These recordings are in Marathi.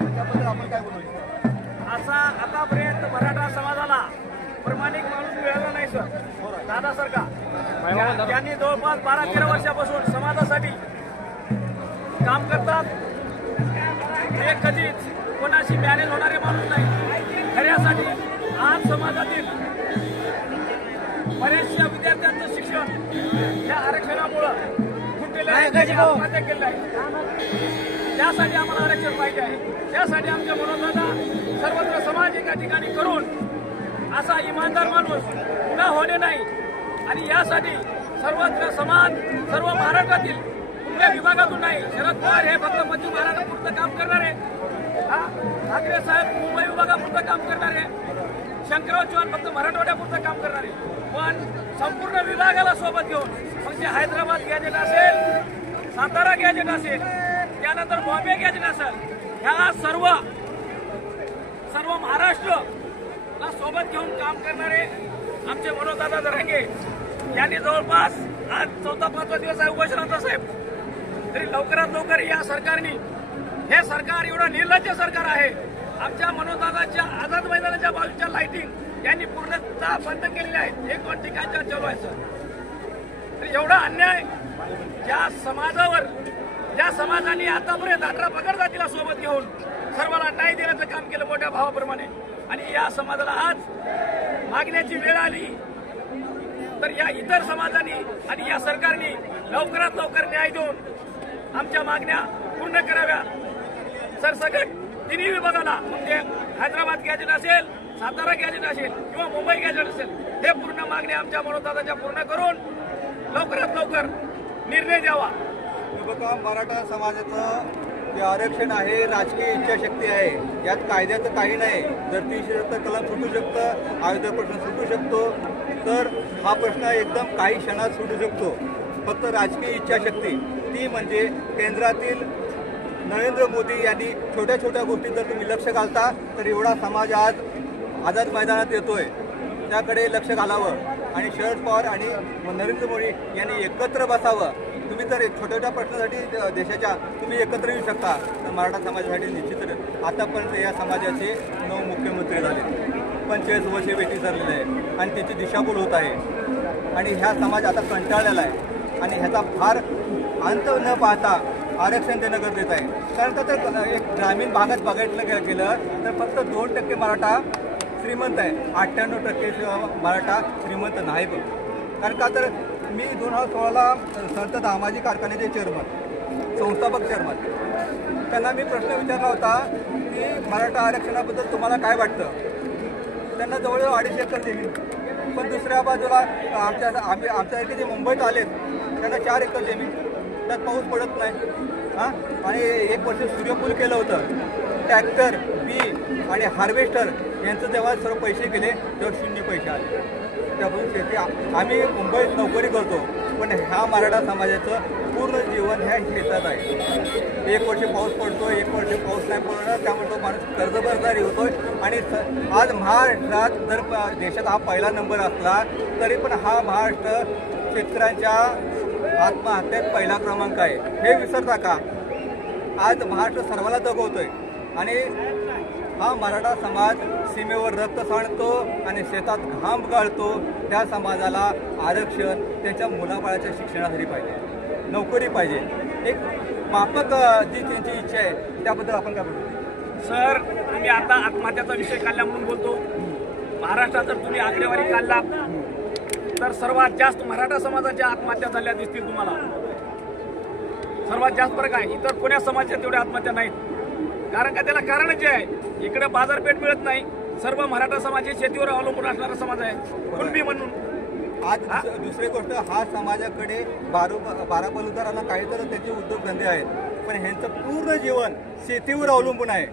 त्याबद्दल आपण काय बोलू इच्छिता? असा आतापर्यंत मराठा समाजाला प्रामाणिक माणूस मिळाला नाही सर. दादा सर का त्यांनी जवळपास 12-13 वर्षापासून समाजासाठी काम करतात. हे कधीच कोणाशी मॅनेज होणारे माणूस नाही. खऱ्यासाठी आज समाजातील बऱ्याचशा विद्यार्थ्यांचं शिक्षण या आरक्षणामुळं फुटलेलं आहे, आत्महत्या केलेलं आहे. त्यासाठी आम्हाला आरक्षण पाहिजे आहे. त्यासाठी आमच्या मनोदादा सर्वत्र समाज एका ठिकाणी करून असा इमानदार माणूस पुन्हा होणे नाही. आणि यासाठी सर्वत्र समाज सर्व महाराष्ट्रातील कुठल्या विभागातून नाही. शरद पवार हे फक्त पश्चिम महाराष्ट्रापुरतं काम करणारे, ठाकरे साहेब मुंबई विभागापुरतं काम करणारे, शंकरराव चव्हाण फक्त मराठवाड्यापुरतं काम करणारे. पण संपूर्ण विभागाला सोबत घेऊन म्हणजे हैदराबाद गॅजेट असेल, सातारा गॅजेट असेल, त्यानंतर बॉम्बे गॅजेट असेल, ह्या सर्व महाराष्ट्रला सोबत घेऊन काम करणारे आमचे मनोजदादा जरांगे यांनी जवळपास आज 4था-5वा दिवस आहे उपोषणाचा साहेब. तरी लवकरात लवकर या सरकारने, हे सरकार एवढं निर्लज्ज सरकार आहे. आमच्या मनोजदादाच्या आझाद मैदानाच्या बाजूच्या लाइटिंग यांनी पूर्णतः बंद केलेल्या आहेत. 1-2 ठिकाणच्या चालू आहे सर. तर एवढा अन्याय ज्या समाजाने आतापर्यंत 18 पगड जातीला सोबत घेऊन सर्वांना न्याय देण्याचं काम केलं मोठ्या भावाप्रमाणे, आणि या समाजाला आज मागण्याची वेळ आली तर या इतर समाजाने आणि या सरकारने लवकरात लवकर न्याय देऊन आमच्या मागण्या पूर्ण कराव्या. सरसकट तिन्ही विभागाला, म्हणजे हैदराबाद गॅजेट असेल, सातारा गॅजेट असेल किंवा मुंबई गॅजेट असेल, हे पूर्ण मागण्या आमच्या मनोजदादाच्या पूर्ण करून लवकरात लवकर निर्णय द्यावा. बघा, मराठा समाजाचं जे आरक्षण आहे राजकीय इच्छाशक्ती आहे. यात कायद्याचं काही नाही. जर 370 कलम सुटू शकतं, अयोध्या प्रश्न सुटू शकतो, तर हा प्रश्न एकदम काही क्षणात सुटू शकतो. फक्त राजकीय इच्छाशक्ती, ती म्हणजे केंद्रातील नरेंद्र मोदी यांनी छोट्या छोट्या गोष्टीत जर तुम्ही लक्ष घालता तर एवढा समाज आज आझाद मैदानात येतोय, त्याकडे लक्ष घालावं. आणि शरद पवार आणि नरेंद्र मोदी यांनी एकत्र बसावं. तुम्ही जर छोट्या छोट्या प्रश्नासाठी देशाच्या तुम्ही एकत्र येऊ शकता, तर मराठा समाजासाठी निश्चितच आतापर्यंत या समाजाचे 9 मुख्यमंत्री झाले, 45 वर्षे वेटी धरलेले आहे आणि त्याची दिशाभूल होत आहे. आणि ह्या समाज आता कंटाळलेला आहे आणि ह्याचा फार अंत न पाहता आरक्षण देणं गरजेचं आहे. कारण का तर एक ग्रामीण भागात बघायचं गेलं तर फक्त 2% मराठा श्रीमंत आहे, 98% मराठा श्रीमंत नाही. कारण का तर मी 2016ला संत दामाजी कारखान्याचे चेअरमन, संस्थापक चेअरमन, त्यांना मी प्रश्न विचारला होता की मराठा आरक्षणाबद्दल तुम्हाला काय वाटतं. त्यांना जवळजवळ 250 एकर जमीन, पण दुसऱ्या बाजूला आमच्या इथे जे मुंबईत आलेत त्यांना 4 एकर जमीन, त्यात पाऊस पडत नाही. आणि 1 वर्ष सूर्यफूल केलं होतं. ट्रॅक्टर, बी आणि हार्वेस्टर यांचं जेव्हा सर्व पैसे गेले तेव्हा 0 पैसे आले. त्यापासून शेती आम्ही मुंबईत नोकरी करतो, पण ह्या मराठा समाजाचं पूर्ण जीवन ह्या शेतात आहे. 1 वर्ष पाऊस पडतो, 1 वर्ष पाऊस नाही पडणार, त्यामुळे तो माणूस कर्जबाजारी होतोय. आणि आज महाराष्ट्रात जर देशात हा पहिला नंबर असला तरी पण हा महाराष्ट्र शेतकऱ्यांच्या आत्महत्येत पहिला क्रमांक आहे. हे विसरता का? आज महाराष्ट्र सर्वांना जगवतोय आणि हा मराठा समाज सीमेवर रक्त सांडतो आणि शेतात घाम गाळतो. त्या समाजाला आरक्षण त्यांच्या मुलाबाळाच्या शिक्षणासाठी पाहिजे, नोकरी पाहिजे, एक माफक जी त्यांची इच्छा आहे त्याबद्दल आपण काय बोलतो. सर, तुम्ही आता आत्महत्याचा विषय काढला म्हणून बोलतो. महाराष्ट्रात जर तुम्ही आकडेवारी काढला तर सर्वात जास्त मराठा समाजाच्या आत्महत्या झाल्या दिसतील तुम्हाला. सर्वात जास्त फरक आहे. इतर कोण्या समाजाच्या तेवढ्या आत्महत्या नाहीत. कारण का त्याला कारण जे आहे, इकडे बाजारपेठ मिळत नाही. सर्व मराठा समाज हे शेतीवर अवलंबून असणारा समाज आहे, कुणबी म्हणून. आज दुसरी गोष्ट, हा समाजाकडे 12 बलुदारांना काहीतरी त्याचे उद्योगधंदे आहेत, पण ह्यांचं पूर्ण जीवन शेतीवर अवलंबून आहे.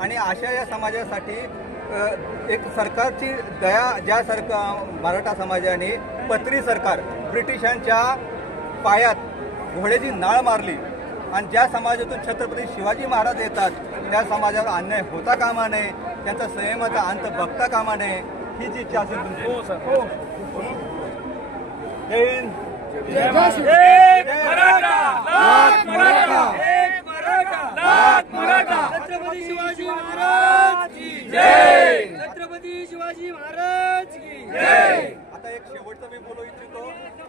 आणि अशा या समाजासाठी एक सरकारची दया, ज्या मराठा समाजाने पत्री सरकार ब्रिटिशांच्या पायात घोड्याची नाळ मारली आणि ज्या समाजातून छत्रपती शिवाजी महाराज येतात त्या समाजावर अन्याय होता कामा नये, त्यांचा संयमाचा अंत बघता कामा नये, ही जी इच्छा असेल तुमची. हो सर. जय हिंद. एक मराठा, लाख मराठा, एक मराठा. हाक मराठा. छत्रपती शिवाजी महाराज की जय. छत्रपती शिवाजी महाराज की जय. आता एक शेवटचं मी बोलू इच्छितो.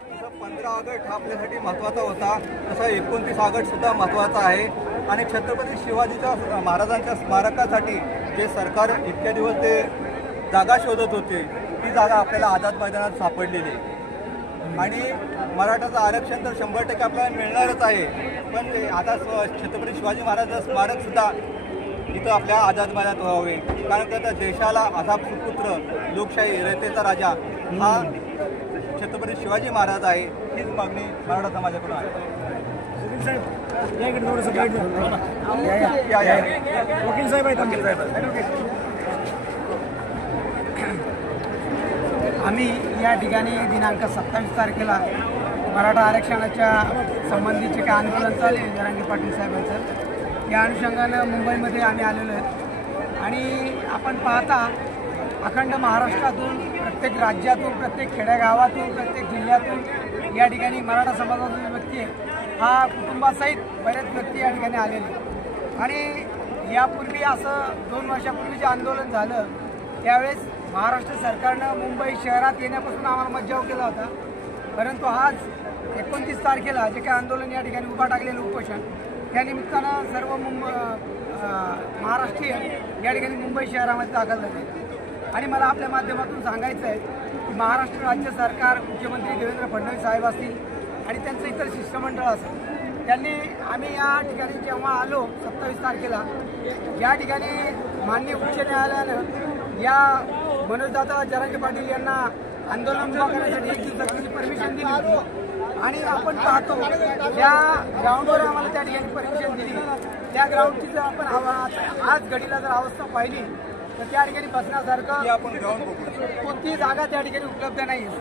जसं 15 ऑगस्ट हा आपल्यासाठी महत्त्वाचा होता, तसा 29 ऑगस्ट सुद्धा महत्त्वाचा आहे. आणि छत्रपती शिवाजीच्या महाराजांच्या स्मारकासाठी जे सरकार इतक्या दिवस ते जागा शोधत होते, ती जागा आपल्याला आझाद मैदानात सापडलेली आहे. आणि मराठाचं आरक्षण तर 100% आपल्याला मिळणारच आहे. पण ते आता छत्रपती शिवाजी महाराजांचं स्मारकसुद्धा इथं आपल्या आझाद मैदानात व्हावे, कारण त्याचा देशाला आझाद सुपुत्र, लोकशाही, रयतेचा राजा हा छत्रपती शिवाजी महाराज आहे. हीच मागणी मराठा समाजाकडून आहे. वकील साहेब आहेत. आम्ही या ठिकाणी दिनांक 27 तारखेला मराठा आरक्षणाच्या संबंधीचे काय आंदोलन चालू आहे जरांगे पाटील साहेबांचं, या अनुषंगानं मुंबईमध्ये आम्ही आलेलो आहेत. आणि आपण पाहता अखंड महाराष्ट्रातून, प्रत्येक राज्यातून, प्रत्येक खेड्यागावातून, प्रत्येक जिल्ह्यातून या ठिकाणी मराठा समाजाचा जो व्यक्ती आहे हा कुटुंबासहित बरेच व्यक्ती या ठिकाणी आलेले. आणि यापूर्वी असं 2 वर्षापूर्वी जे आंदोलन झालं त्यावेळेस महाराष्ट्र सरकारनं मुंबई शहरात येण्यापासून आम्हाला मज्जाव केला होता. परंतु आज 29 तारखेला जे काही आंदोलन या ठिकाणी उभा टाकलेलं उपोषण, त्यानिमित्तानं सर्व महाराष्ट्रीयन या ठिकाणी मुंबई शहरामध्ये दाखल झाले. आणि मला आपल्या माध्यमातून सांगायचं आहे की महाराष्ट्र राज्य सरकार, मुख्यमंत्री देवेंद्र फडणवीस साहेब असतील आणि त्यांचं इतर शिष्टमंडळ असेल, त्यांनी आम्ही या ठिकाणी जेव्हा आलो 27 तारखेला, या ठिकाणी माननीय उच्च न्यायालयानं या मनोजदादा जरांगे पाटील यांना आंदोलन उभा करण्यासाठी 1 दिवसाची परमिशन दिली होती. आणि आपण पाहतो त्या ग्राउंडवर आम्हाला त्या ठिकाणी परमिशन दिली. त्या ग्राउंडची जर आपण आज घडीला जर अवस्था पाहिली तर त्या ठिकाणी बसण्यासारखं आपण ग्राउंड बघू. कोणतीही जागा त्या ठिकाणी उपलब्ध नाही आहे.